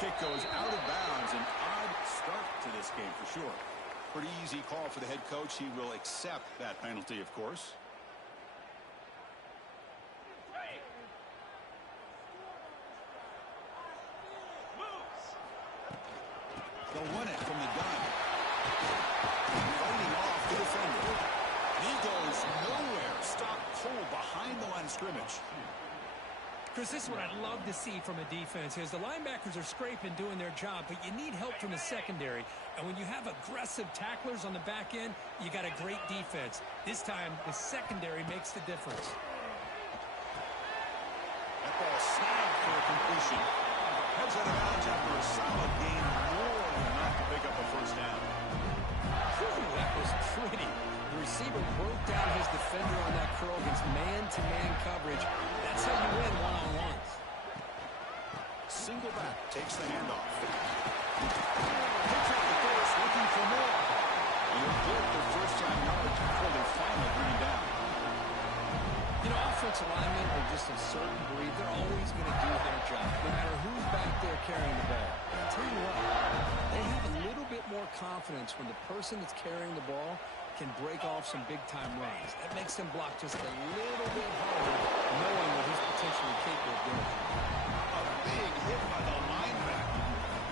Kick goes out of bounds. An odd start to this game for sure. Pretty easy call for the head coach. He will accept that penalty, of course. They'll run it from the gun. Fighting off the defender. He goes nowhere. Stopped cold behind the line of scrimmage. Chris, this is what I'd love to see from a defense is the linebackers are scraping, doing their job, but you need help from the secondary. And when you have aggressive tacklers on the back end, you got a great defense. This time, the secondary makes the difference. That ball snagged for a completion. Heads out of bounds after a solid gain, more than enough to pick up a first down. Whew, that was pretty. The receiver broke down his defender on that curl against man-to-man coverage. That's how you win one-on-ones. Single back takes the handoff. Picks up the first, looking for more. He'll get the first-time yardage before they finally bring him down. You know, offensive linemen are just a certain breed. They're always going to do their job, no matter who's back there carrying the ball. I'll tell you what, they have a little bit more confidence when the person that's carrying the ball can break off some big-time runs. That makes them block just a little bit harder, knowing what he's potentially capable of doing. A big hit by the linebacker.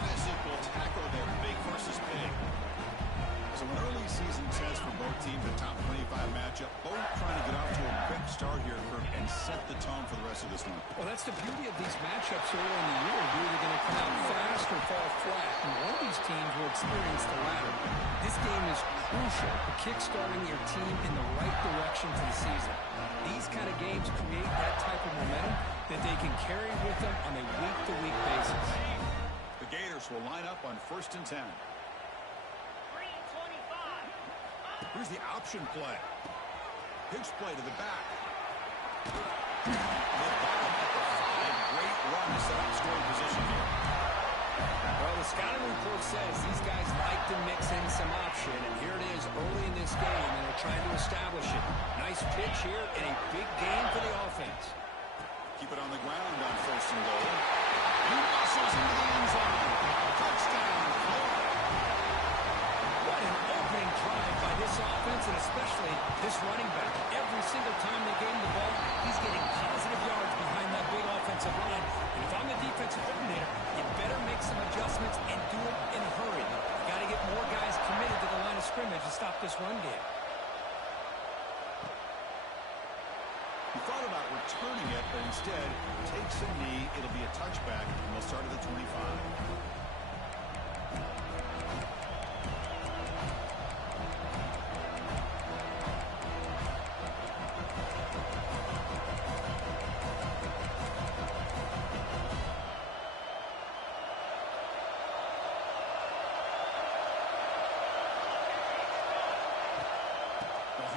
Physical tackle there, big versus big. So an early season test for both teams, a top 25 matchup. Both trying to get off to a quick start here, Kirk, and set the tone for the rest of this one. Well, that's the beauty of these matchups early in the year. You're either going to come out fast or fall flat, and one of these teams will experience the latter. This game is crucial for kick-starting your team in the right direction for the season. These kind of games create that type of momentum that they can carry with them on a week-to-week basis. The Gators will line up on 1st and 10. Here's the option play. Pitch play to the back. They got him at the 5. Great run to set up scoring position here. Well, the scouting report says these guys like to mix in some option, and here it is early in this game, and they're trying to establish it. Nice pitch here, and a big gain for the offense. Keep it on the ground on 1st and goal. He muscles into the end zone. Touchdown, Florida. What an opening drive by this offense, and especially this running back. Every single time they gave him the ball, he's getting positive yards behind that big offensive line. And if I'm the defensive coordinator, you better make some adjustments and do it in a hurry. You got to get more guys committed to the line of scrimmage to stop this run game. He thought about returning it, but instead takes a knee. It'll be a touchback, and they'll start at the 25.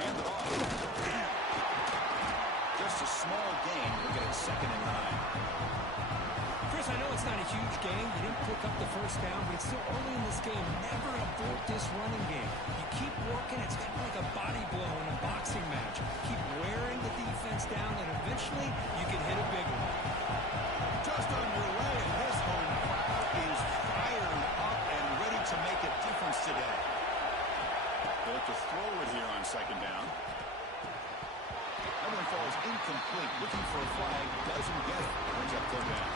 Hand it off. Just a small gain. We'll get it 2nd and 9. Chris, I know it's not a huge game. You didn't pick up the first down, but it's still early in this game. Never abort this running game. You keep working. It's kind of like a body blow in a boxing match. Keep wearing the defense down, and eventually you can hit a big one. Just underway, and his home crowd is fired up and ready to make a difference today. They'll have to throw it here on 2nd down. That one falls incomplete. Looking for a flag. Doesn't get it. Brings up 3rd down.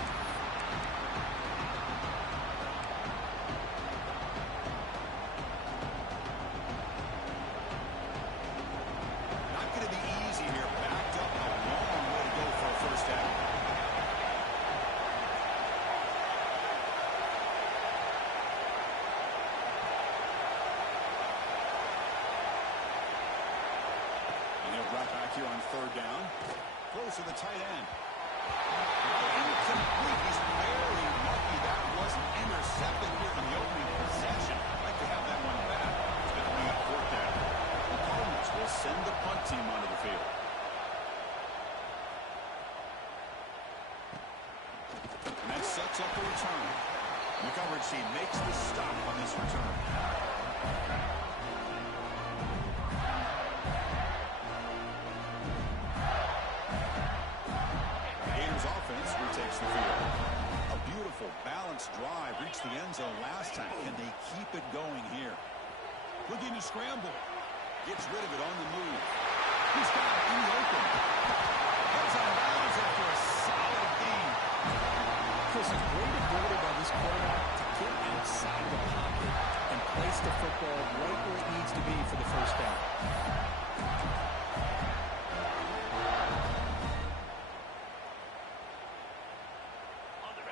Not going to be easy here. Backed up a long way to go for a first down. Drop back here on 3rd down. Throws to the tight end. Incomplete. He's barely lucky that wasn't intercepted here in the opening possession. I'd like to have that one back. It's going to bring up 4th down. The Cardinals will send the punt team onto the field. And that sets up a return. The coverage team makes the stop on this return. Offense retakes the field. A beautiful, balanced drive zone last time. Can they keep it going here? Looking to scramble. Gets rid of it on the move. He's got it in the open. Heads out of bounds after a solid gain. Chris, a great ability by this quarterback to get outside of the pocket and place the football right where it needs to be for the first down.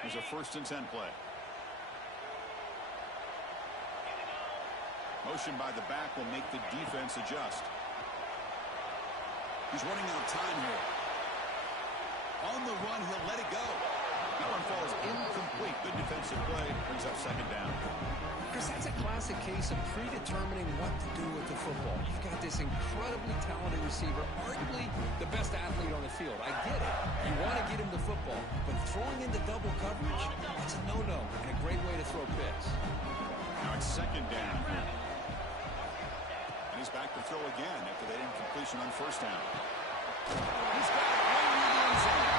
Here's a 1st and 10 play. Motion by the back will make the defense adjust. He's running out of time here. On the run, he'll let it go. That one falls incomplete. Good defensive play. Brings up 2nd down. Chris, that's a classic case of predetermining what to do with the football. You've got this incredibly talented receiver, arguably the best athlete on the field. I get it. You want to get him the football, but throwing into double coverage, that's a no-no and a great way to throw picks. Now it's 2nd down. And he's back to throw again after that incompletion on 1st down. He's got it right in the end zone.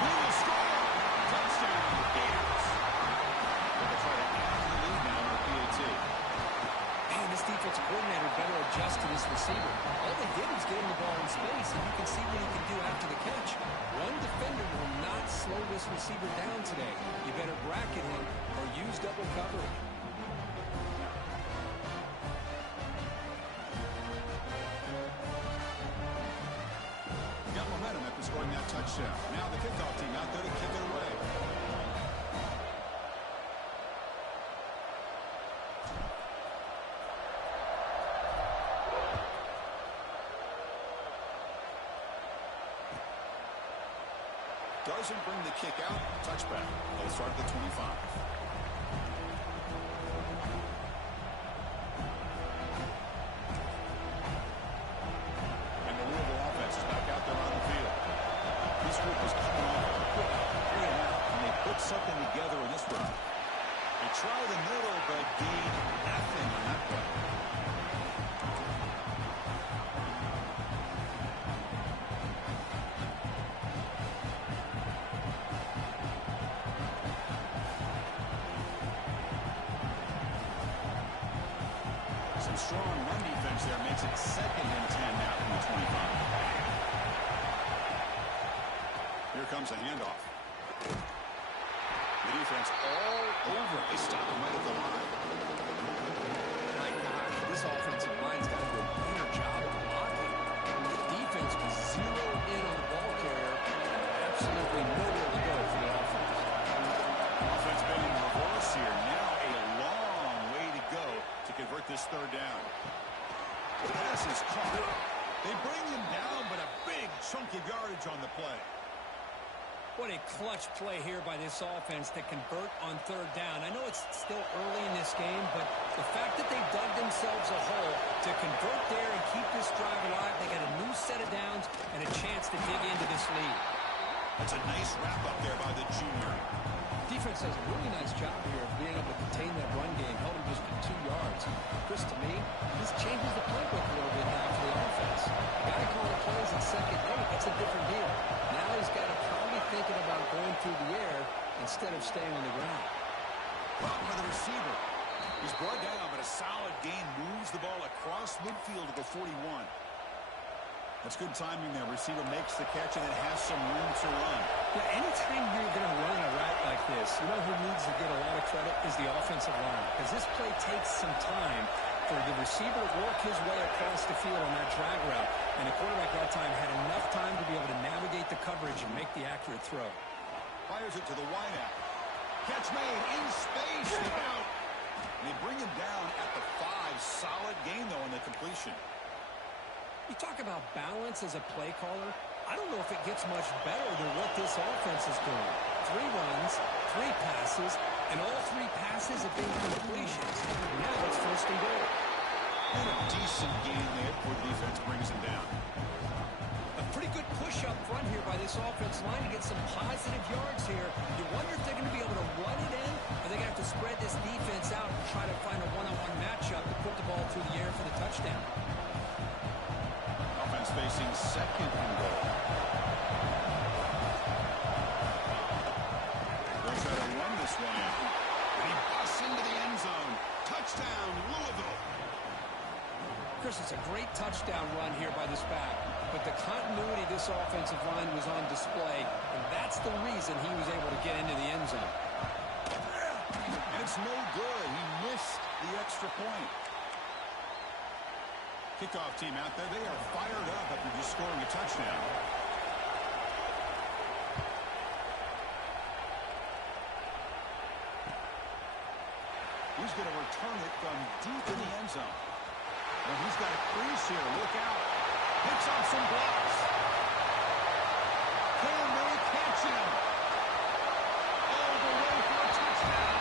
Who will score? Touchdown, Gators. They'll try to add to the lead now with PAT. Man, this defense coordinator better adjust to this receiver. All they did was get him the ball in space, and you can see what he can do after the catch. One defender will not slow this receiver down today. You better bracket him or use double coverage. Got momentum after scoring that touchdown. Now the kickoff team out there to kick it away. Doesn't bring the kick out. Touchback. They'll start at the 25. And the Louisville offense is back out there on the field. This group is coming off a quick 3-and-out, and they put something together in this run. They try the middle, but gain nothing on that play. Some strong run defense there makes it 2nd and 10 now from the 25. Here comes a handoff. The defense all over. They stop him right at the line. My gosh, this offensive line's got to do a better job of blocking. The defense was zeroed in on the ball carrier. Absolutely nowhere to go for the offense. Offense been in reverse here. Now a long way to go to convert this 3rd down. The pass is caught. They bring him down, but a big chunk of yardage on the play. What a clutch play here by this offense to convert on 3rd down. I know it's still early in this game, but the fact that they dug themselves a hole to convert there and keep this drive alive, they got a new set of downs and a chance to dig into this lead. That's a nice wrap up there by the junior. Defense does a really nice job here of being able to contain that run game, held him just to 2 yards. Chris, to me, this changes the playbook a little bit now for the offense. The guy calling plays at 2nd, it's a different deal. Now he's got to probably thinking about going through the air instead of staying on the ground. Problem with the receiver. He's brought down, but a solid gain moves the ball across midfield to the 41. That's good timing there. Receiver makes the catch and then has some room to run. Yeah, anytime you're going to run a route like this, you know who needs to get a lot of credit is the offensive line. Because this play takes some time for the receiver to work his way across the field on that drag route. And the quarterback that time had enough time to be able to navigate the coverage and make the accurate throw. Fires it to the wideout. Catch made in space. Look out. And they bring him down at the 5. Solid gain, though, on the completion. You talk about balance as a play caller. I don't know if it gets much better than what this offense is doing. 3 runs, 3 passes, and all 3 passes have been completions. Now it's 1st and goal. And a decent gain there before the defense brings him down. A pretty good push up front here by this offense line to get some positive yards here. You wonder if they're going to be able to run it in, or they're going to have to spread this defense out and try to find a one-on-one matchup and put the ball through the air for the touchdown. Offense facing 2nd and goal. They'll try to run this one out. And he busts into Chris, it's a great touchdown run here by this back. But the continuity of this offensive line was on display, and that's the reason he was able to get into the end zone. And it's no good. He missed the extra point. Kickoff team out there, they are fired up after just scoring a touchdown. He's going to return it from deep in the end zone. And he's got a crease here. Look out. Picks up some blocks. Can they catch him? All the way for a touchdown.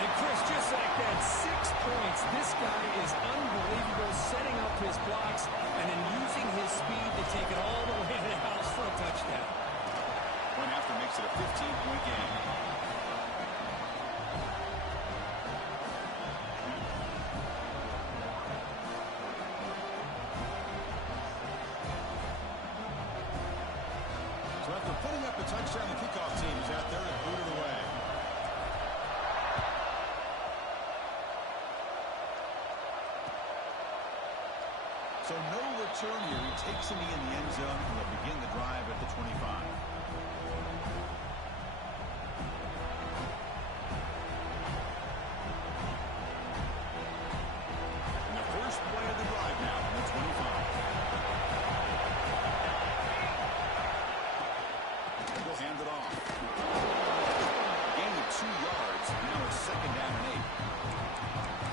And Chris, just like that, 6 points. This guy is unbelievable, setting up his blocks and then using his speed to take it all the way to the house for a touchdown. Point after makes it a 15-point game. So after putting up a touchdown, the kickoff team is out there and boot it away. So no return here. He takes him in the end zone, and they'll begin the drive at the 25. And the first play of the drive now from the 25. He'll hand it off. Gain of 2 yards. Now it's 2nd down and 8.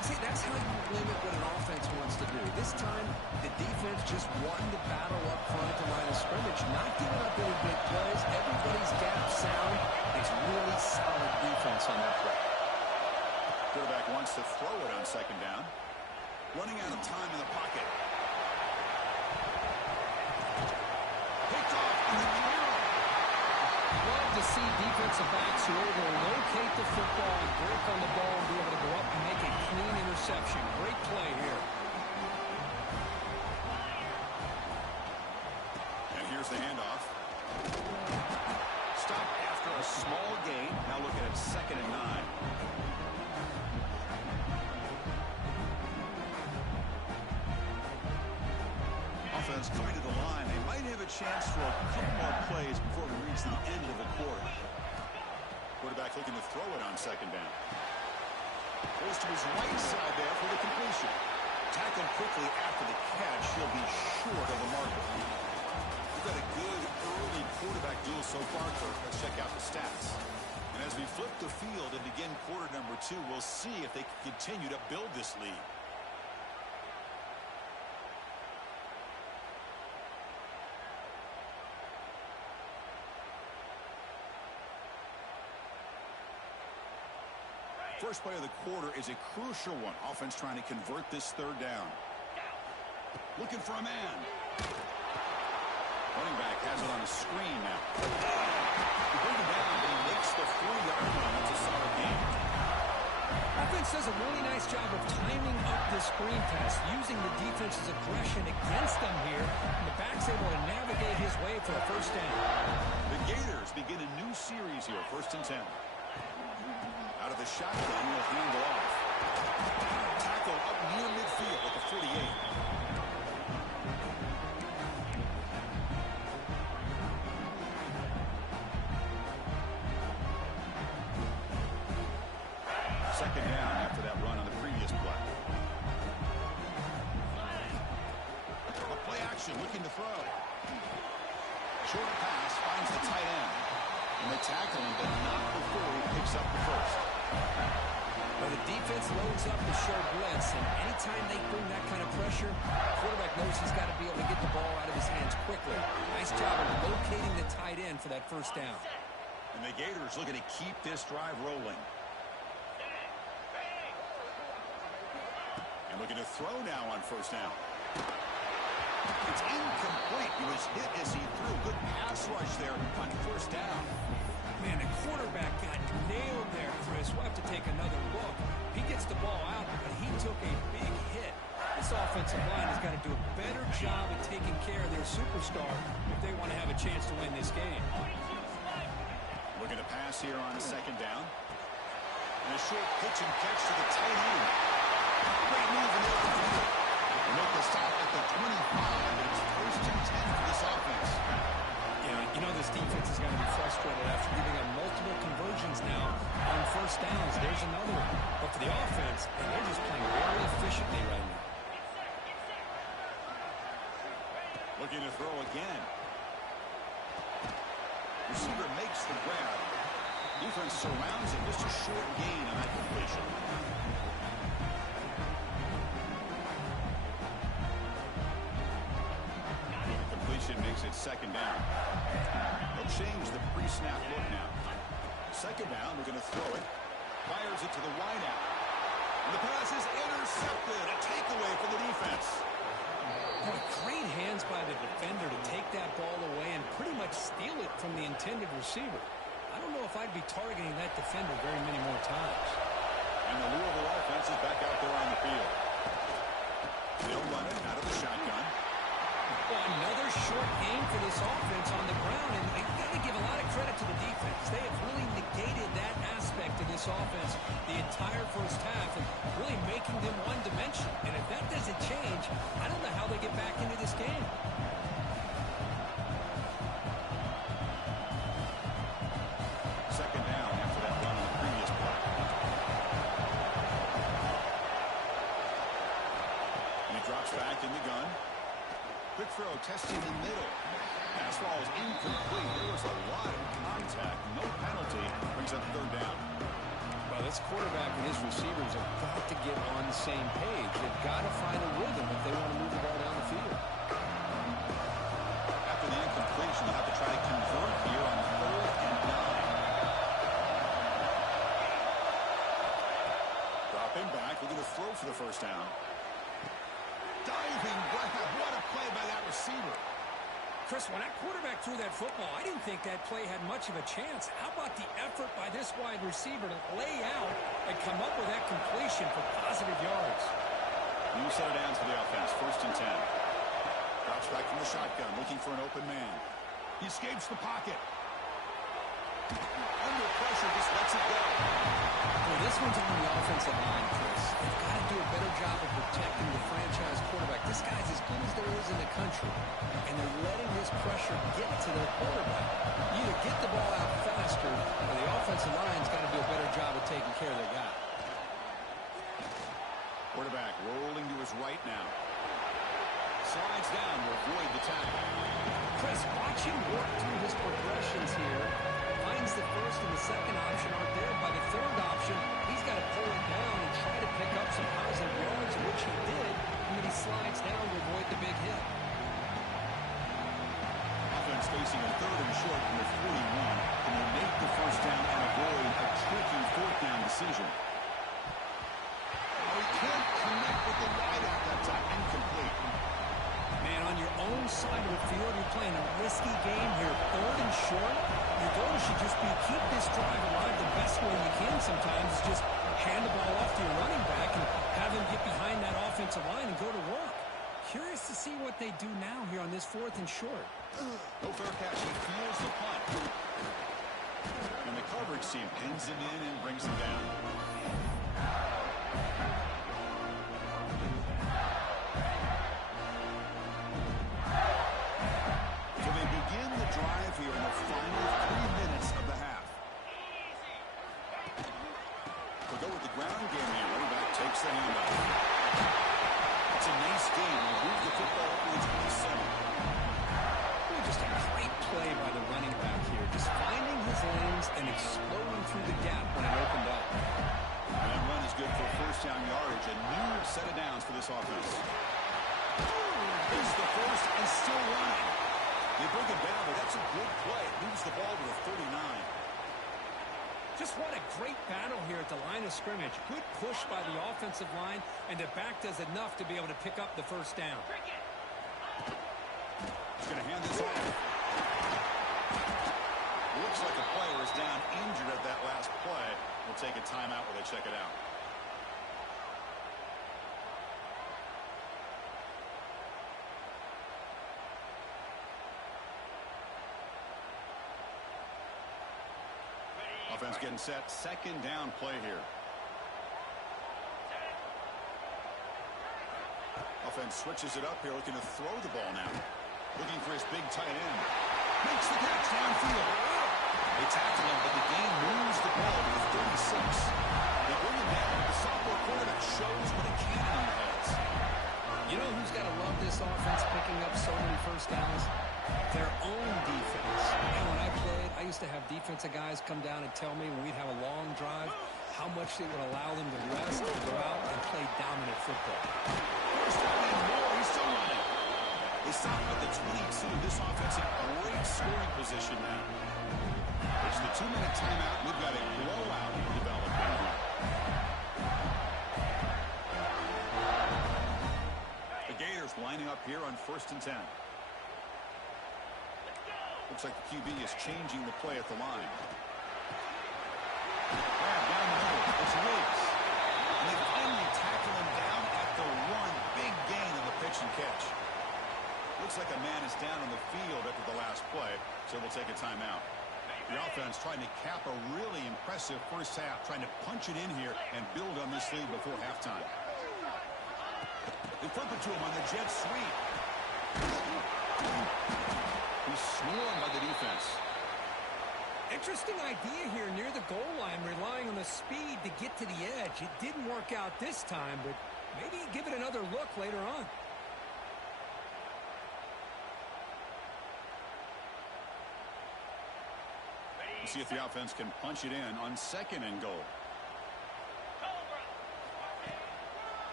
See, that's how you limit what an offense wants to do. This time, the defense just won the battle up front at the line of scrimmage, not giving up any big plays. Everybody's gap sound. It's really solid defense on that play. Quarterback wants to throw it on 2nd down. Running out of time in the pocket. Picked off in the air. Love to see defensive backs who are able to locate the football and break on the ball and be able to go up and make a clean interception. Great play here. And here's the handoff. Stop after a small gain. Now looking at 2nd and 9. Offense coming to the line. They might have a chance for a couple more plays before we reach the end of the quarter. Quarterback looking to throw it on 2nd down. Goes to his right side there for the completion. Tackled quickly after the catch. He'll be short of the marker. We've got a good early quarterback duel so far, Kirk. Let's check out the stats. And as we flip the field and begin quarter number 2, we'll see if they can continue to build this lead. First play of the quarter is a crucial one. Offense trying to convert this 3rd down. Looking for a man. Running back has it on a screen now. He brings it down, but he makes the 4-yard line. That's a solid game. Offense does a really nice job of timing up the screen pass, using the defense's aggression against them here, and the back's able to navigate his way for a 1st down. The Gators begin a new series here, 1st and 10. Out of the shotgun, he'll hand it off. Tackle up near midfield at the 48. Second down after that run on the previous play. A play action looking to throw. Short pass finds the tight end. And they tackle him, but not before he picks up the first. Well, the defense loads up to show blitz, and anytime they bring that kind of pressure, the quarterback knows he's got to be able to get the ball out of his hands quickly. Nice job of locating the tight end for that 1st down. And the Gators looking to keep this drive rolling. And looking to throw now on 1st down. It's incomplete. He was hit as he threw. Good pass rush there on 1st down. Man, the quarterback got nailed there, Chris. We'll have to take another look. He gets the ball out, but he took a big hit. This offensive line has got to do a better job of taking care of their superstar if they want to have a chance to win this game. Looking to pass here on 2nd down. And a short pitch and catch to the tight end. Great move in the open field. They make the stop at the 25, and it's first and 10 for this offense. Yeah, you know this defense is going to be frustrated after giving them multiple conversions now on first downs. There's another one. But for the offense, and they're just playing very efficiently right now. Looking to throw again. Receiver makes the grab. Defense surrounds it. Just a short gain on that completion. The completion makes it second down. They'll change the pre-snap look now. Second down, we're going to throw it. Fires it to the wideout. And the pass is intercepted. A takeaway for the defense. Boy, great hands by the defender to take that ball away and pretty much steal it from the intended receiver. I don't know if I'd be targeting that defender very many more times. And the Louisville offense is back out there on the field. They'll run it out of the shotgun. Well, another short game for this offense on the ground, and you got to give a lot of credit to the defense. They have really negated that aspect of this offense the entire first half and really making them one-dimensional. And if that doesn't change, I don't know how they get back into this game. Second down after that run on the previous play. And he drops back in the gun. Quick throw, testing the middle. Pass ball is incomplete. There was a lot of contact. No penalty. Brings up third down. Well, this quarterback and his receivers have got to get on the same page. They've got to find a rhythm if they want to move the ball down the field. After the incompletion, they'll have to try to convert here on 3rd and 9. Dropping back. We're going to throw for the first down. Diving grab. What a play by that receiver. Chris, when that quarterback threw that football, I didn't think that play had much of a chance. How about the effort by this wide receiver to lay out and come up with that completion for positive yards? New set of downs for the offense. First and 10. Drops back from the shotgun, looking for an open man. He escapes the pocket. Under pressure, just lets it go. Well, this one's on the offensive line, Chris. They've got to do a better job of protecting the franchise quarterback. This guy's as good as there is in the country, and they're letting this pressure get to their quarterback. You either get the ball out faster, or the offensive line's got to do a better job of taking care of their guy. Quarterback rolling to his right now. Slides down to avoid the tackle. Chris, watch him work through his progressions here. Finds the first and the second option aren't there. By the third option, he's got to pull it down and try to pick up some positive yards, which he did, and then he slides down to avoid the big hit. Offense facing a 3rd and short from the 41. Can they make the first down and avoid a tricky 4th down decision? Oh, he can't connect with the wideout that time. Incomplete. Man, on your own side of the field, you're playing a risky game here. 3rd and short. Your goal should just be keep this drive alive the best way you can sometimes. Is just hand the ball off to your running back and have him get behind that offensive line and go to work. Curious to see what they do now here on this 4th and short. No fair catch. He feels the punt. And the coverage team pins him in and brings him down. So they begin the drive here in the final 3 minutes of the half. We'll go with the ground game here. Running back takes the handoff. It's a nice game. They move the football up to the 27. Just a great play by the running back here. Just finding his lanes and exploding through the gap when it opened up. And that run is good for first down yardage. A new set of downs for this offense. Here's the first and still running. They bring it down, but that's a good play. Moves the ball to the 39. Just what a great battle here at the line of scrimmage. Good push by the offensive line, and the back does enough to be able to pick up the first down. He's going to hand this off. Looks like a player is down injured at that last play. We'll take a timeout while they check it out. Offense getting set. Second down play here. Offense switches it up here, looking to throw the ball now. Looking for his big tight end. Makes the catch downfield. They tackle him, but the game moves the ball to the 36. They bring him down. The sophomore quarterback shows what a cannon he has. You know who's got to love this offense picking up so many first downs? Their own defense. And when I played, I used to have defensive guys come down and tell me when we'd have a long drive how much it would allow them to rest and go out and play dominant football. First down and more. He's still running. They stop at the 22. This offense in great scoring position now. It's the 2-minute timeout. We've got a blowout developing here. The Gators lining up here on 1st and 10. Looks like the QB is changing the play at the line. Grab down the middle. It's Riggs. And they finally tackle him down at the 1. Big gain on the pitch and catch. Looks like a man is down on the field after the last play, so we'll take a timeout. The offense trying to cap a really impressive first half, trying to punch it in here and build on this lead before halftime. They flip it to him on the jet sweep. He's swarmed by the defense. Interesting idea here near the goal line, relying on the speed to get to the edge. It didn't work out this time, but maybe give it another look later on. We'll see if the offense can punch it in on 2nd and goal.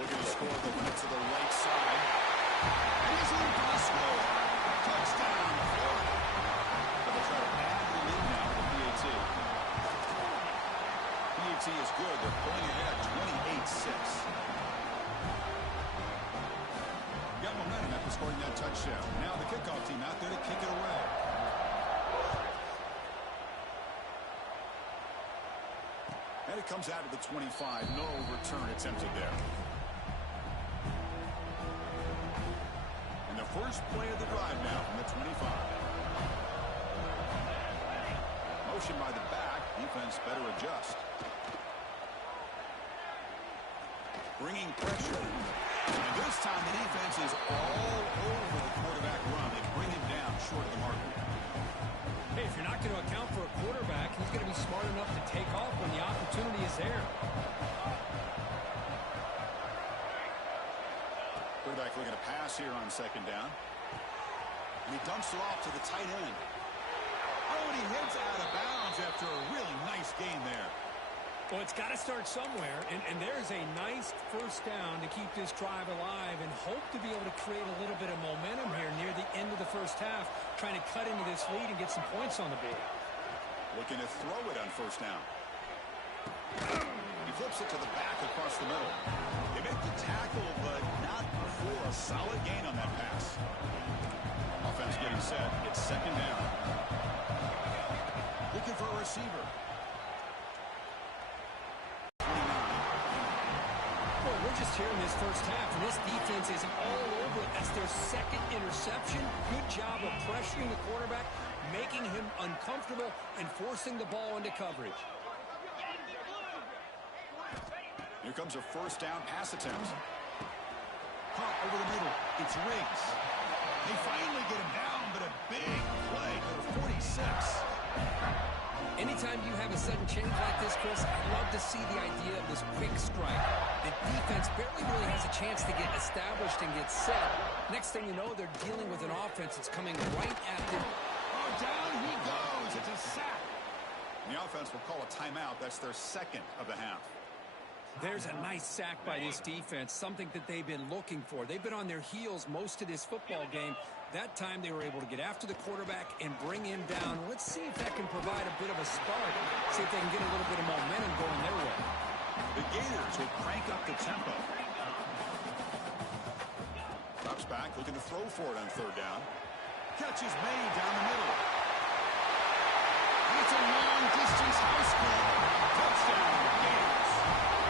Looking to score, the win to the right side. He's in for the score. Touchdown, Florida. But they'll try to add the lead now to the PAT. PAT is good. They're pulling ahead 28-6. Got momentum after scoring that touchdown. Now the kickoff team out there to kick it away. And it comes out of the 25. No return attempted there. And the first play of the drive now from the 25. Motion by the back. Defense better adjust. Bringing pressure. And this time the defense is all over the quarterback run. They bring him down short of the marker. Hey, if you're not going to account for a quarterback, he's going to be smart enough to take off when the opportunity is there. Quarterback looking to pass here on 2nd down. And he dumps it off to the tight end. Oh, and he heads out of bounds after a really nice gain there. Well, it's got to start somewhere, and there's a nice first down to keep this drive alive and hope to be able to create a little bit of momentum here near the end of the first half, trying to cut into this lead and get some points on the board. Looking to throw it on 1st down. He flips it to the back across the middle. They make the tackle, but not before a solid gain on that pass. Offense getting set. It's 2nd down. Looking for a receiver. We're just here in this first half, and this defense is all over it. That's their 2nd interception. Good job of pressuring the quarterback, making him uncomfortable, and forcing the ball into coverage. Here comes a 1st down pass attempt. Caught over the middle. It's Riggs. They finally get him down, but a big play to the 46. Anytime you have a sudden change like this, Chris, I love to see the idea of this quick strike. The defense barely really has a chance to get established and get set. Next thing you know, they're dealing with an offense that's coming right at them. Oh, down he goes. It's a sack. The offense will call a timeout. That's their 2nd of the half. There's a nice sack by this defense, something that they've been looking for. They've been on their heels most of this football game. That time they were able to get after the quarterback and bring him down. Let's see if that can provide a bit of a spark, see if they can get a little bit of momentum going their way. The Gators will crank up the tempo. Drops back, looking to throw for it on 3rd down. Catch is made down the middle. And it's a long-distance house call. Touchdown, Gators.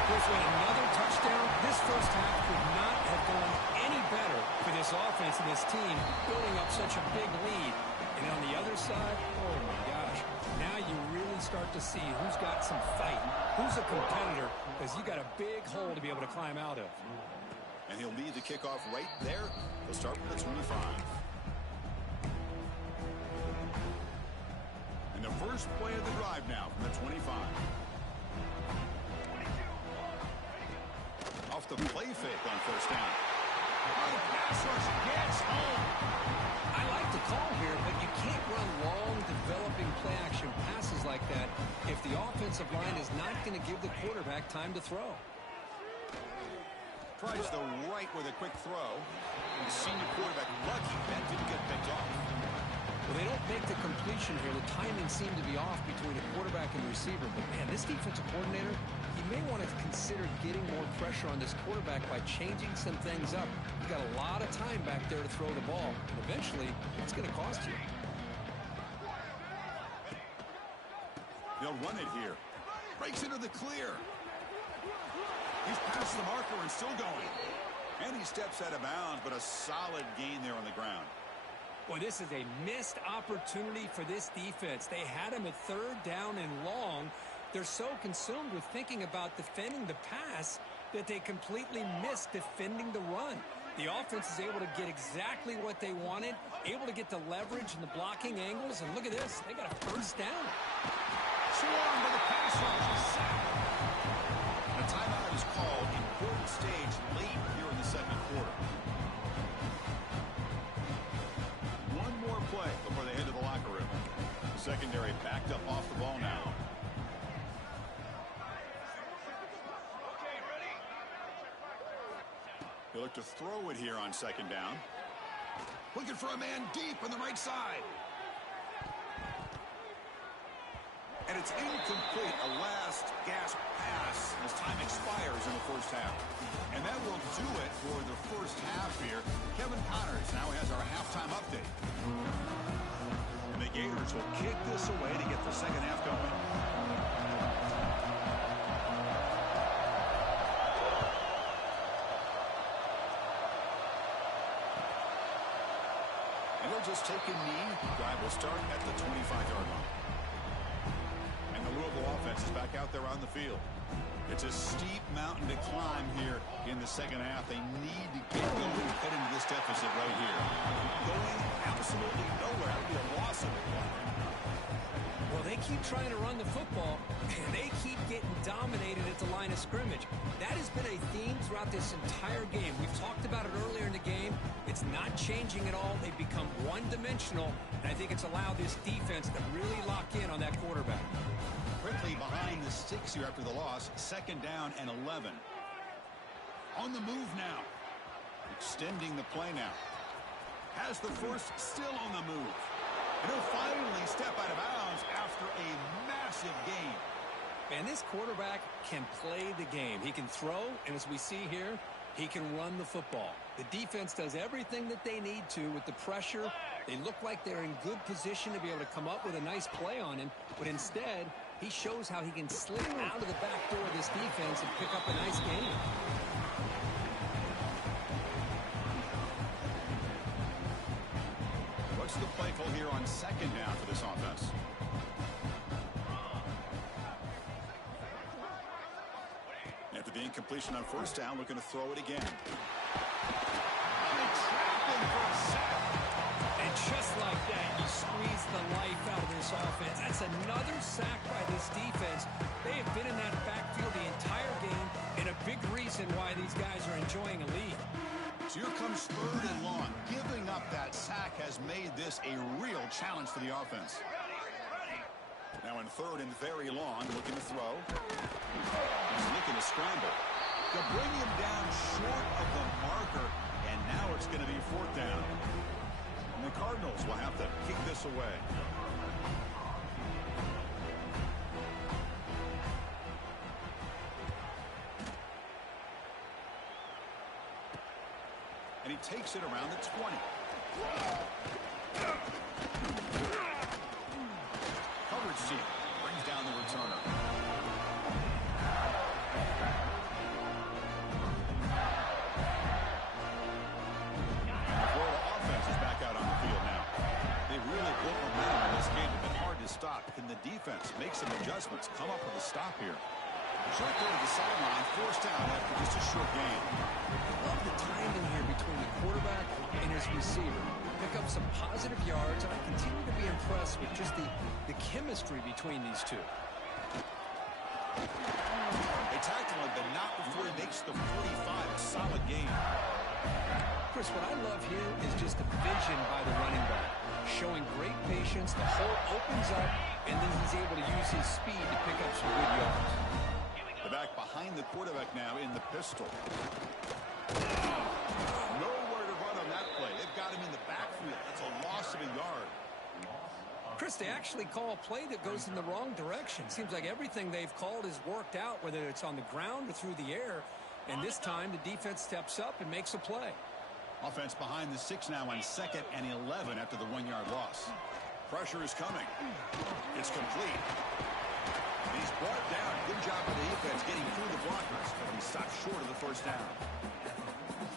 Chris, with another touchdown, this first half could not have gone any better for this offense and this team, building up such a big lead. And on the other side, oh my gosh, now you really start to see who's got some fight, who's a competitor, because you got a big hole to be able to climb out of. And he'll lead the kickoff right there. He'll start from the 25. And the first play of the drive now from the 25. Off the play fake on first down. Oh, the pass rush gets home. I like the call here, but you can't run long, developing play-action passes like that if the offensive line is not going to give the quarterback time to throw. Tries the right with a quick throw. The senior quarterback lucky that didn't get picked off. Well, they don't make the completion here. The timing seemed to be off between the quarterback and the receiver. But, man, this defensive coordinator, he may want to consider getting more pressure on this quarterback by changing some things up. You got a lot of time back there to throw the ball. And eventually, it's going to cost you. They'll run it here. Breaks into the clear. He's past the marker and still going. And he steps out of bounds, but a solid gain there on the ground. Boy, this is a missed opportunity for this defense. They had him at third down and long. They're so consumed with thinking about defending the pass that they completely missed defending the run. The offense is able to get exactly what they wanted, able to get the leverage and the blocking angles. And look at this. They got a first down. Swarmed by the pass rush. A timeout is called. Important stage late here in the second quarter. One more play before they head to the locker room. Secondary backed up off the ball now. He'll look to throw it here on second down. Looking for a man deep on the right side. And it's incomplete, a last gasp pass as time expires in the first half. And that will do it for the first half here. Kevin Connors now has our halftime update. And the Gators will kick this away to get the second half going. And they'll just take a knee. Drive will start at the 25-yard line. Louisville offense is back out there on the field. It's a steep mountain to climb here in the second half. They need to get going and cut into this deficit right here. Going absolutely nowhere. That would be a loss of it. Well, they keep trying to run the football, and they keep getting dominated at the line of scrimmage. That has been a theme throughout this entire game. We've talked about it earlier in the game. It's not changing at all. They've become one-dimensional, and I think it's allowed this defense to really lock in on that quarterback. Quickly behind the sticks here after the loss. Second down and 11. On the move now. Extending the play now. Has the first, still on the move. And he'll finally step out of bounds after a massive gain. And this quarterback can play the game. He can throw, and as we see here, he can run the football. The defense does everything that they need to with the pressure. They look like they're in good position to be able to come up with a nice play on him, but instead, he shows how he can slip out of the back door of this defense and pick up a nice gain. What's the play call here on second down for this offense? After the incompletion on first down, looking to throw it again. They trap him for a sack. And just like that, you squeeze the life out of this offense. That's another sack by this defense. They have been in that backfield the entire game, and a big reason why these guys are enjoying a lead. So here comes third and long. Giving up that sack has made this a real challenge for the offense. Now in third and very long, looking to throw. He's looking to scramble. They'll bring him down short of the marker, and now it's going to be fourth down. And the Cardinals will have to kick this away. And he takes it around the 20. Coverage team brings down the returner. The Florida offense is back out on the field now. They really built momentum in this game. It's been hard to stop. Can the defense make some adjustments, come up with a stop here? Short go to the sideline, forced down after just a short gain. I love the timing here between the quarterback and his receiver. Pick up some positive yards, and I continue to be impressed with just the chemistry between these two. They tackle him, but not before he makes the 45. A solid game. Chris, what I love here is just the vision by the running back. Showing great patience, the hole opens up, and then he's able to use his speed to pick up some good yards. The back behind the quarterback now in the pistol. Nowhere to run on that play. They've got him in the backfield. That's a loss of a yard. Chris, they actually call a play that goes in the wrong direction. Seems like everything they've called has worked out, whether it's on the ground or through the air. And this time, the defense steps up and makes a play. Offense behind the 6 now on 2nd and 11 after the 1-yard loss. Pressure is coming. It's complete. He's brought down. Good job by the defense getting through the blockers, but he stopped short of the first down.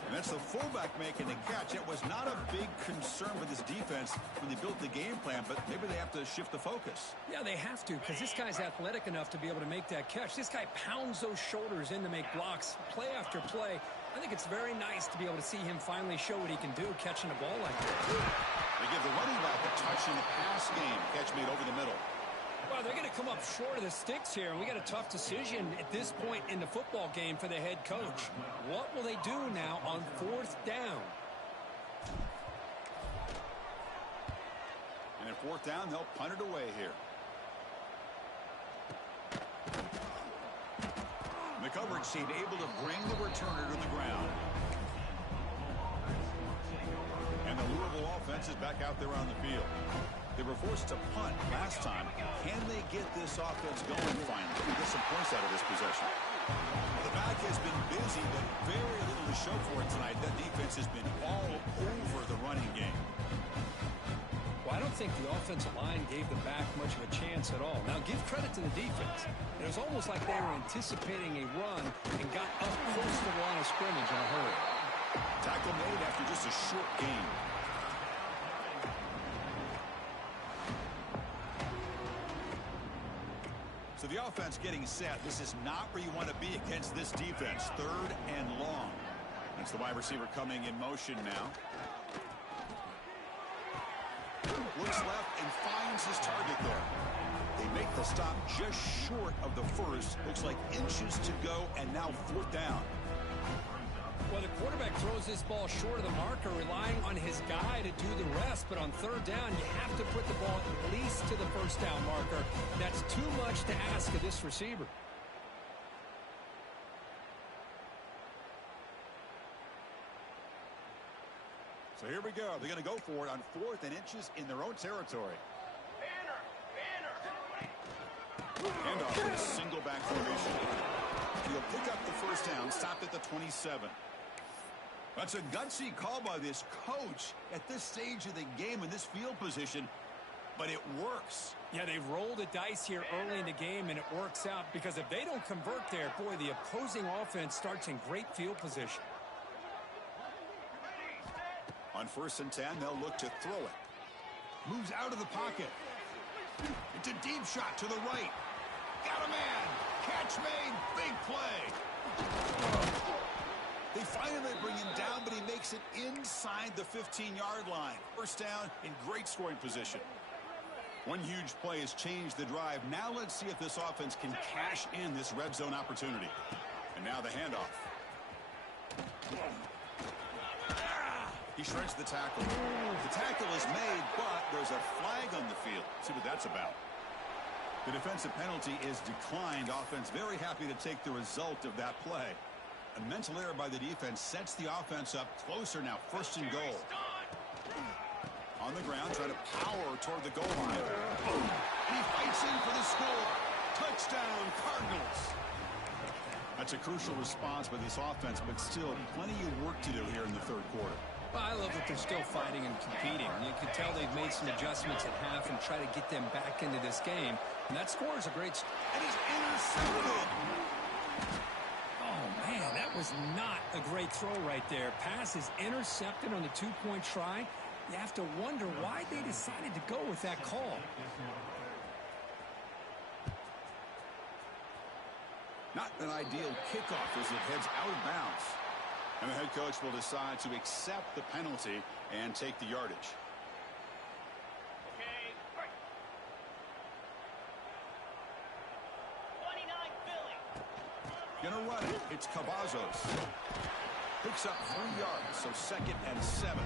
And that's the fullback making the catch. It was not a big concern with this defense when they built the game plan, but maybe they have to shift the focus. Yeah, they have to, because this guy's athletic enough to be able to make that catch. This guy pounds those shoulders in to make blocks play after play. I think it's very nice to be able to see him finally show what he can do catching a ball like that. They give the running back a touch in the pass game. Catch made over the middle. Well, they're going to come up short of the sticks here, and we got a tough decision at this point in the football game for the head coach. What will they do now on 4th down? And at 4th down, they'll punt it away here. The coverage team able to bring the returner to the ground. And the Louisville offense is back out there on the field. They were forced to punt last time. Can they get this offense going finally? Get some points out of this possession. The back has been busy, but very little to show for it tonight. That defense has been all over the running game. Well, I don't think the offensive line gave the back much of a chance at all. Now, give credit to the defense. It was almost like they were anticipating a run and got up close to the line of scrimmage in a hurry. Tackle made after just a short gain. So the offense getting set. This is not where you want to be against this defense. 3rd and long. That's the wide receiver coming in motion now. Looks left and finds his target there. They make the stop just short of the first. Looks like inches to go, and now 4th down. Well, the quarterback throws this ball short of the marker, relying on his guy to do the rest. But on 3rd down, you have to put the ball at least to the first down marker. That's too much to ask of this receiver. So here we go. They're going to go for it on 4th and inches in their own territory. Handoff in a single back formation. He'll pick up the first down, stopped at the 27. That's a gutsy call by this coach at this stage of the game in this field position, but it works. Yeah, they roll the dice here early in the game, and it works out because if they don't convert there, boy, the opposing offense starts in great field position. On 1st and 10, they'll look to throw it. Moves out of the pocket. It's a deep shot to the right. Got a man. Catch made. Big play. They finally bring him down, but he makes it inside the 15-yard line. First down in great scoring position. One huge play has changed the drive. Now let's see if this offense can cash in this red zone opportunity. And now the handoff. He shreds the tackle. The tackle is made, but there's a flag on the field. See what that's about. The defensive penalty is declined. Offense very happy to take the result of that play. A mental error by the defense sets the offense up closer now. 1st and goal. On the ground, trying to power toward the goal line. He fights in for the score. Touchdown, Cardinals. That's a crucial response by this offense, but still plenty of work to do here in the 3rd quarter. Well, I love that they're still fighting and competing. You can tell they've made some adjustments at half and try to get them back into this game. And that score is a great... And he's intercepted. Oh, man, that was not a great throw right there. Pass is intercepted on the 2-point try. You have to wonder why they decided to go with that call. Not an ideal kickoff as it heads out of bounds. And the head coach will decide to accept the penalty and take the yardage. Okay, break. 29 Philly. Gonna run it. It's Cavazos. Picks up 3 yards, so 2nd and 7.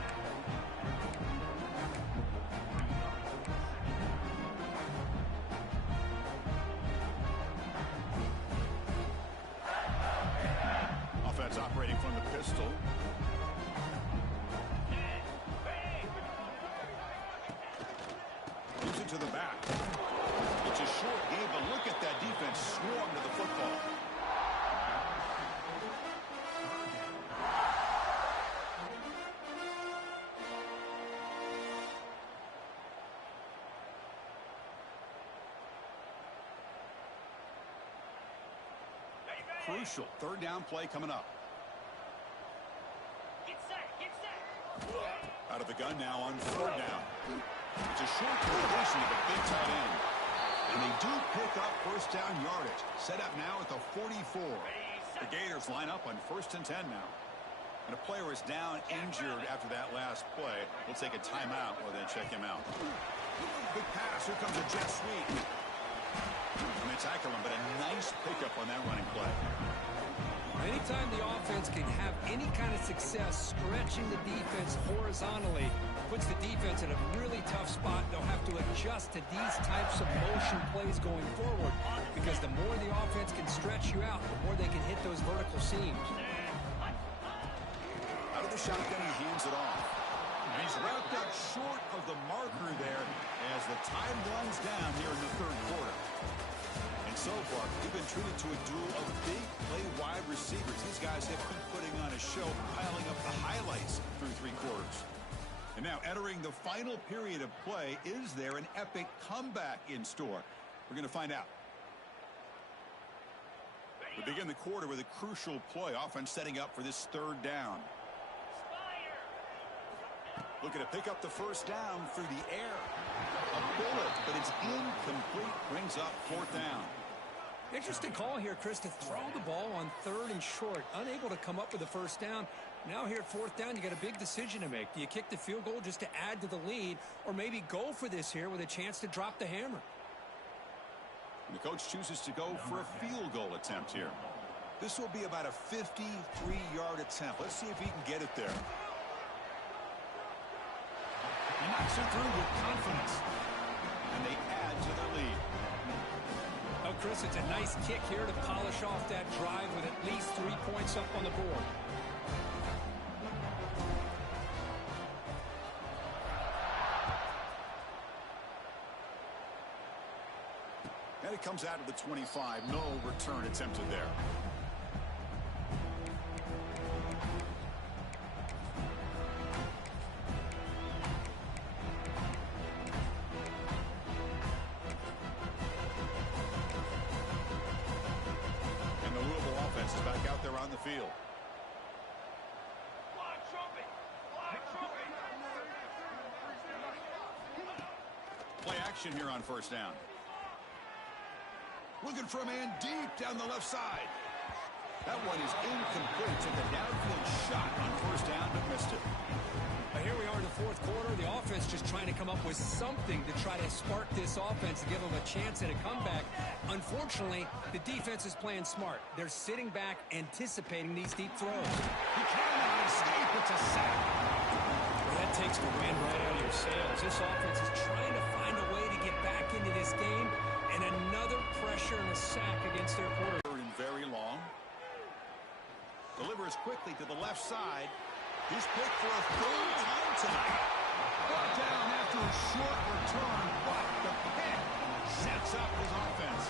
Offense operating from the pistol. Gives it to the back. It's a short game, but look at that defense swarm to the football. Crucial 3rd down play coming up. Get set, get set. Out of the gun now on 4th down. It's a short completion of a big tight end. And they do pick up 1st down yardage. Set up now at the 44. The Gators line up on 1st and 10 now. And a player is down injured after that last play. We'll take a timeout while they check him out. Big pass. Here comes a jet sweep. And they tackle him, but a nice pickup on that running play. Anytime the offense can have any kind of success stretching the defense horizontally, puts the defense in a really tough spot. They'll have to adjust to these types of motion plays going forward, because the more the offense can stretch you out, the more they can hit those vertical seams. Out of the shotgun, he hands it off. He's wrapped up short of the marker there as the time runs down here in the 3rd quarter. And so far, we've been treated to a duel of big play wide receivers. These guys have been putting on a show, piling up the highlights through 3 quarters. And now entering the final period of play, is there an epic comeback in store? We're going to find out. We begin the quarter with a crucial play. Offense setting up for this 3rd down. Looking to pick up the 1st down through the air. A bullet, but it's incomplete. Brings up 4th down. Interesting call here, Chris, to throw the ball on 3rd and short. Unable to come up with the 1st down. Now here at 4th down, you got a big decision to make. Do you kick the field goal just to add to the lead, or maybe go for this here with a chance to drop the hammer? And the coach chooses to go for a field goal attempt here. This will be about a 53-yard attempt. Let's see if he can get it there. He knocks it through with confidence. And they add to their lead. Oh, Chris, it's a nice kick here to polish off that drive with at least 3 points up on the board. And it comes out of the 25. No return attempted there. And the Louisville offense is back out there on the field. Play action here on 1st down. Looking for a man deep down the left side. That one is incomplete. Took a downfield shot on 1st down, but missed it. Now here we are in the 4th quarter. The offense just trying to come up with something to try to spark this offense and give them a chance at a comeback. Unfortunately, the defense is playing smart. They're sitting back, anticipating these deep throws. He cannot escape. It's a sack. Well, that takes the wind right out of your sails. This offense is trying to find a way to get back into this game, and another pressure and a sack against their quarterback. Very long. Delivers quickly to the left side. He's picked for a 3rd time tonight. Brought down after a short return, but the pick sets up his offense.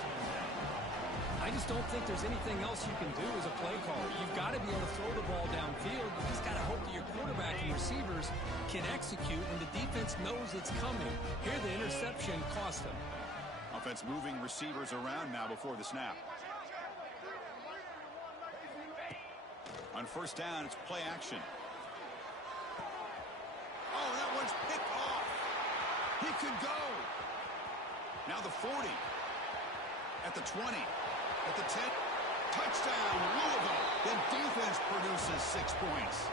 I just don't think there's anything else you can do as a play caller. You've got to be able to throw the ball downfield. You just got to hope that your quarterback and receivers can execute, and the defense knows it's coming. Here, the interception cost them. Offense moving receivers around now before the snap. On 1st down, it's play action. Oh, that one's picked off. He could go. Now the 40. At the 20. At the 10. Touchdown, Louisville. The defense produces 6 points.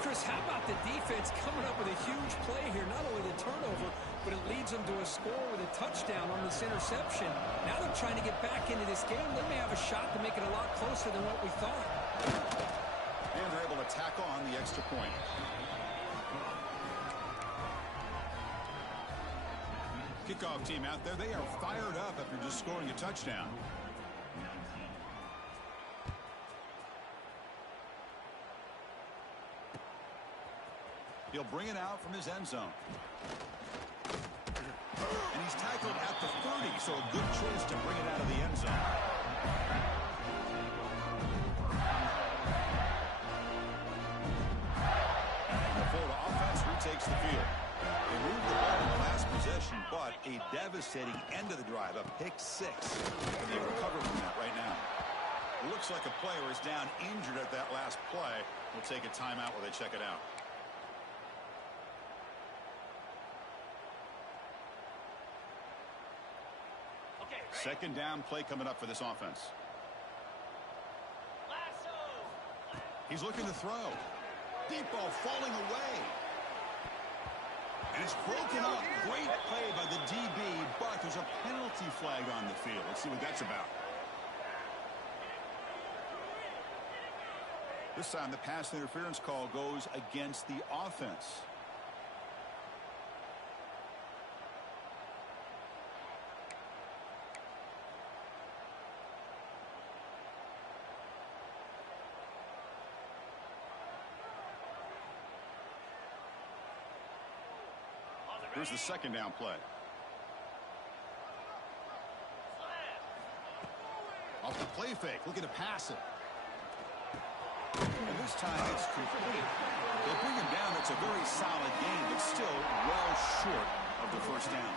Chris, how about the defense coming up with a huge play here? Not only the turnover, but it leads them to a score with a touchdown on this interception. Now they're trying to get back into this game. They may have a shot to make it a lot closer than what we thought. And they're able to tack on the extra point. Kickoff team out there. They are fired up after just scoring a touchdown. He'll bring it out from his end zone. And he's tackled at the 30, so a good choice to bring it out of the end zone. The Florida offense retakes the field. They moved the ball in the last possession, but a devastating end of the drive, a pick 6. And they recover from that right now. It looks like a player is down injured at that last play. We'll take a timeout while they check it out. Second down play coming up for this offense. He's looking to throw. Deep ball falling away. And it's broken up. Great play by the DB, but there's a penalty flag on the field. Let's see what that's about. This time the pass interference call goes against the offense. Here's the second down play. Off the play fake, looking to pass it. And this time it's complete. They bring him down. It's a very solid game, but still well short of the first down.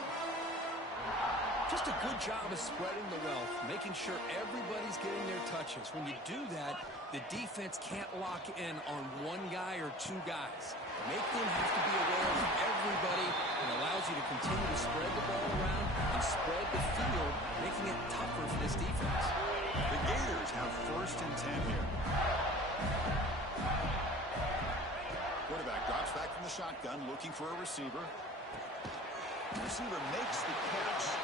Just a good job of spreading the wealth, making sure everybody's getting their touches. When you do that, the defense can't lock in on one guy or two guys. Make them have to be aware of everybody, and allows you to continue to spread the ball around and spread the field, making it tougher for this defense. The Gators have 1st and 10 here. Quarterback drops back from the shotgun, looking for a receiver. The receiver makes the catch.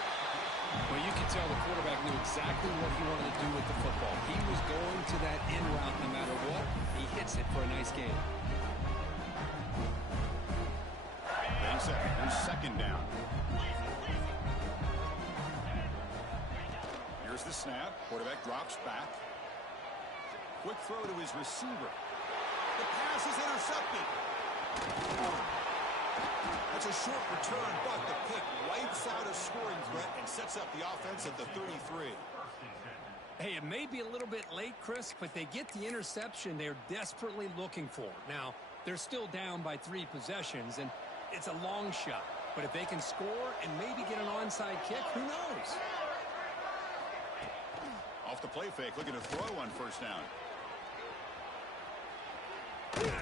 Well, you can tell the quarterback knew exactly what he wanted to do with the football. He was going to that in route no matter what. He hits it for a nice game. Here's second down. Here's the snap. Quarterback drops back. Quick throw to his receiver. The pass is intercepted. That's a short return, but the pick wipes out a scoring threat and sets up the offense at the 33. Hey, it may be a little bit late, Chris, but they get the interception they're desperately looking for. Now, they're still down by 3 possessions, and it's a long shot. But if they can score and maybe get an onside kick, who knows? Off the play fake, looking to throw on first down.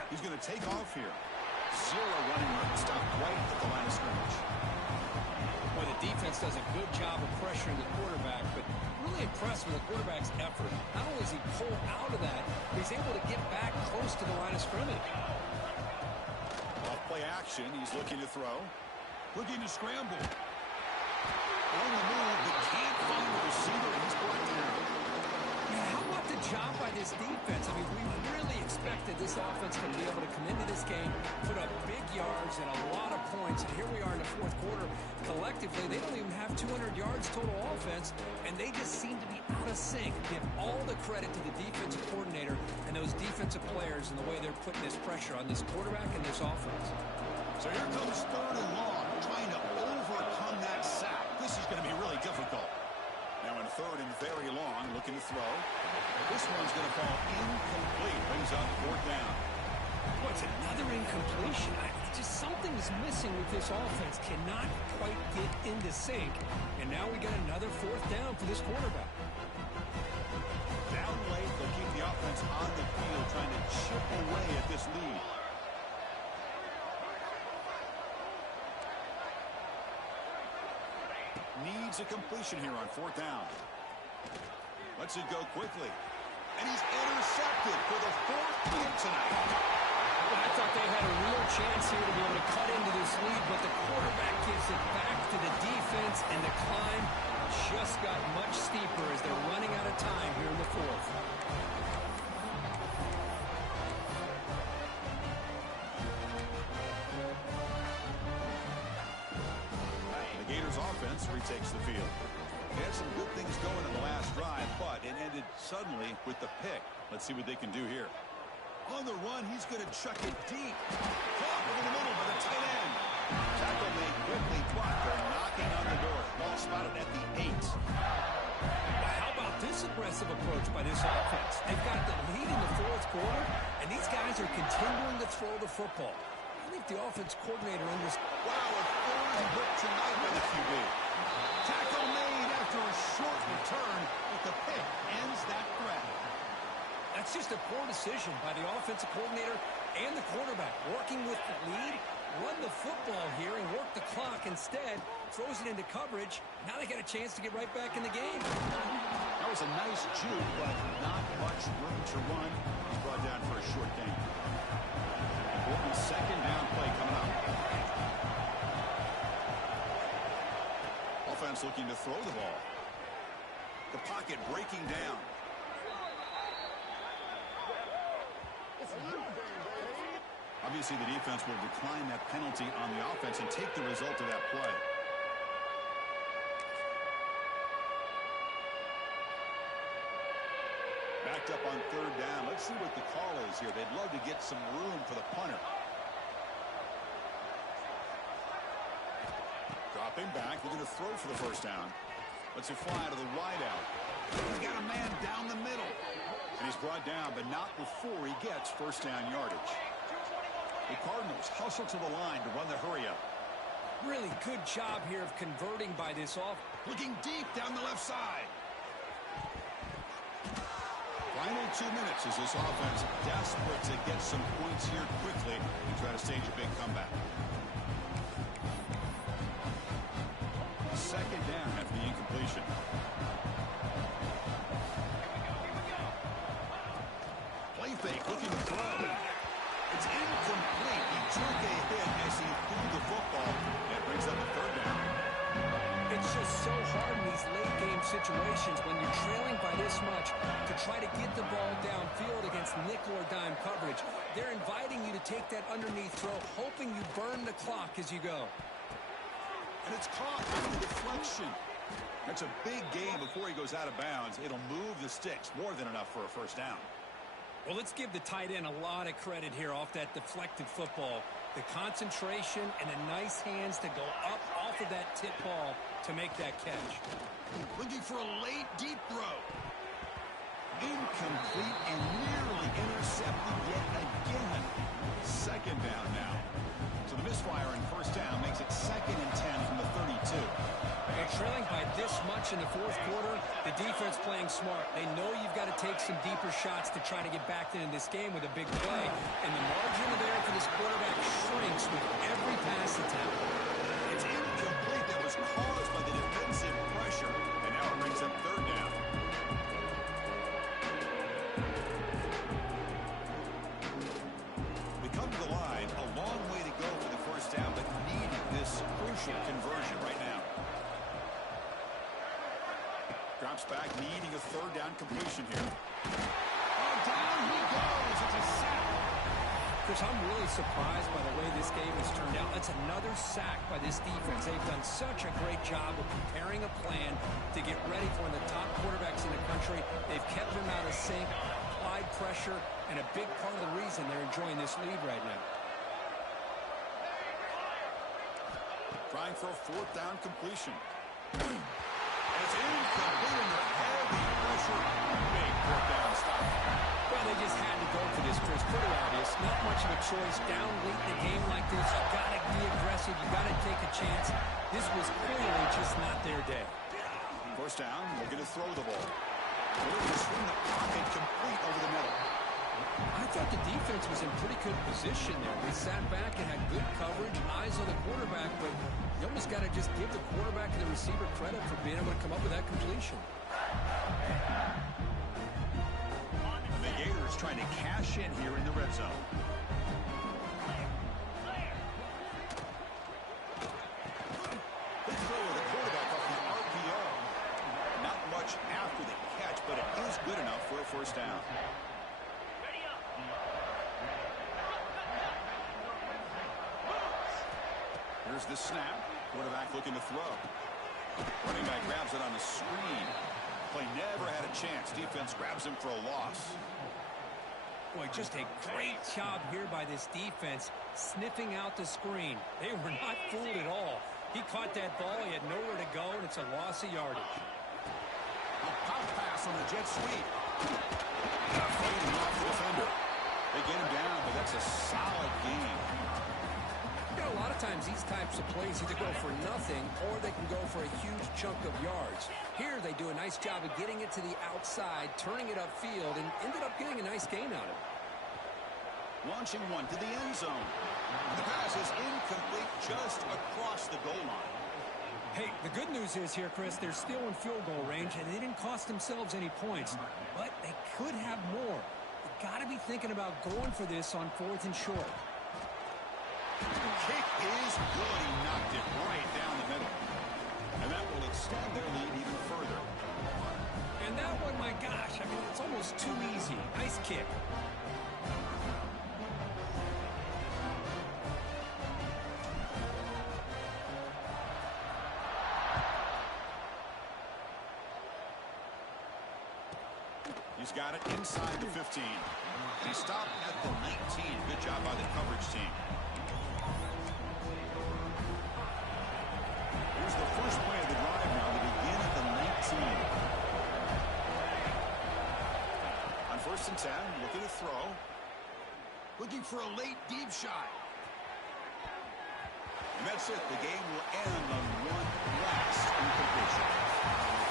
He's going to take off here. 0 running room. Stopped right at the line of scrimmage. Well, the defense does a good job of pressuring the quarterback, but really impressed with the quarterback's effort. Not only does he pull out of that, but he's able to get back close to the line of scrimmage. Off play action, he's looking to throw. Looking to scramble. On the move, but can't find the receiver, and he's brought down. Yeah, how about the job by this defense? I mean, we really expected this offense to be able to come into this game, put up big yards and a lot of points, and here we are in the 4th quarter. Collectively, they don't even have 200 yards total offense, and they just seem to be out of sync. Give all the credit to the defensive coordinator and those defensive players and the way they're putting this pressure on this quarterback and this offense. So here comes 3rd and long, trying to overcome that sack. This is going to be really difficult. Now in 3rd and very long, looking to throw. This one's going to fall incomplete. Brings up 4th down. What's another incompletion? Just something's missing with this offense. Cannot quite get into sync. And now we got another 4th down for this quarterback. Down late, they'll keep the offense on the field, trying to chip away at this lead. Needs a completion here on 4th down. A Lets it go quickly. And he's intercepted for the 4th hit tonight. Well, I thought they had a real chance here to be able to cut into this lead, but the quarterback gives it back to the defense, and the climb just got much steeper as they're running out of time here in the 4th. The Gators offense retakes the field. They had some good things going in the last drive, but it ended suddenly with the pick. Let's see what they can do here. On the run, he's going to chuck it deep. Caught over the middle by the tight end. Tackle made quickly, but they're knocking on the door. Ball spotted at the 8. Now, how about this aggressive approach by this offense? They've got the lead in the 4th quarter, and these guys are continuing to throw the football. I think the offense coordinator understands. Wow, a 4th hit tonight by the QB. Tackle made after a short return, but the pick ends that threat. That's just a poor decision by the offensive coordinator and the quarterback. Working with the lead, run the football here and work the clock. Instead, throws it into coverage. Now they got a chance to get right back in the game. That was a nice juke, but not much room to run. He's brought down for a short gain. Important 2nd down play coming up. Offense looking to throw the ball. The pocket breaking down. Obviously, the defense will decline that penalty on the offense and take the result of that play. Backed up on 3rd down. Let's see what the call is here. They'd love to get some room for the punter. Dropping back. They're going to throw for the 1st down. Lets it fly to the wideout. He's got a man down the middle. And he's brought down, but not before he gets 1st down yardage. The Cardinals hustle to the line to run the hurry-up. Really good job here of converting by this off. Looking deep down the left side. Final 2 minutes as this offense desperate to get some points here quickly and try to stage a big comeback. 2nd down after the incompletion. Play fake, looking to throw. It's incomplete. He took a hit as he threw the football. That brings up a 3rd down. It's just so hard in these late-game situations when you're trailing by this much to try to get the ball downfield against nickel or dime coverage. They're inviting you to take that underneath throw, hoping you burn the clock as you go. And it's caught on the deflection. That's a big gain before he goes out of bounds. It'll move the sticks more than enough for a 1st down. Well, let's give the tight end a lot of credit here off that deflected football. The concentration and the nice hands to go up off of that tip ball to make that catch. Looking for a late deep throw. Incomplete and nearly intercepted yet again. 2nd down now. So the misfire in 1st down makes it 2nd and 10 from the 32. They're trailing by this much in the 4th quarter. The defense playing smart. They know you've got to take some deeper shots to try to get back into this game with a big play. And the margin of error for this quarterback shrinks with every pass attempt. It's incomplete. That was caused by the defensive pressure. And now it brings up 3rd down. They come to the line. A long way to go for the 1st down, but needed this crucial conversion right now. Drops back, needing a 3rd down completion here. Oh, down he goes. It's a sack. Chris, I'm really surprised by the way this game has turned out. That's another sack by this defense. They've done such a great job of preparing a plan to get ready for one of the top quarterbacks in the country. They've kept him out of sync, applied pressure, and a big part of the reason they're enjoying this lead right now. Trying for a 4th down completion. It's incomplete under heavy pressure. Big 4th down stop. Well, they just had to go for this, Chris. Pretty obvious. Not much of a choice. Down late in a game like this, you got to be aggressive. You got to take a chance. This was clearly just not their day. 1st down, looking to throw the ball. Looking to swing the pocket complete over the middle. I thought the defense was in pretty good position there. They sat back and had good coverage, eyes on the quarterback, but you almost got to just give the quarterback and the receiver credit for being able to come up with that completion. And the Gators trying to cash in here in the red zone. Big throw of the quarterback off the RPO. Not much after the catch, but it is good enough for a first down. Ready up. Here's the snap. Quarterback looking to throw. Running back grabs it on the screen. Play never had a chance. Defense grabs him for a loss. Boy, just a great job here by this defense, sniffing out the screen. They were not fooled at all. He caught that ball. He had nowhere to go, and it's a loss of yardage. A pop pass on the jet sweep. Fighting off the defender. They get him down, but that's a solid game. You know, a lot of times these types of plays either go for nothing or they can go for a huge chunk of yards. Here they do a nice job of getting it to the outside, turning it upfield, and ended up getting a nice gain out of it. Launching one to the end zone. The pass is incomplete just across the goal line. Hey, the good news is here, Chris, they're still in field goal range, and they didn't cost themselves any points. But they could have more. You got to be thinking about going for this on 4th and short. The kick is good. He knocked it right down the middle. And that will extend their lead even further. And that one, my gosh, I mean, it's almost too easy. Nice kick. He's got it inside the 15. And he stopped at the 19. Good job by the coverage team. Here's the first play of the drive now to begin at the 19. On 1st and 10, looking to throw. Looking for a late deep shot. And that's it. The game will end on one last incompletion.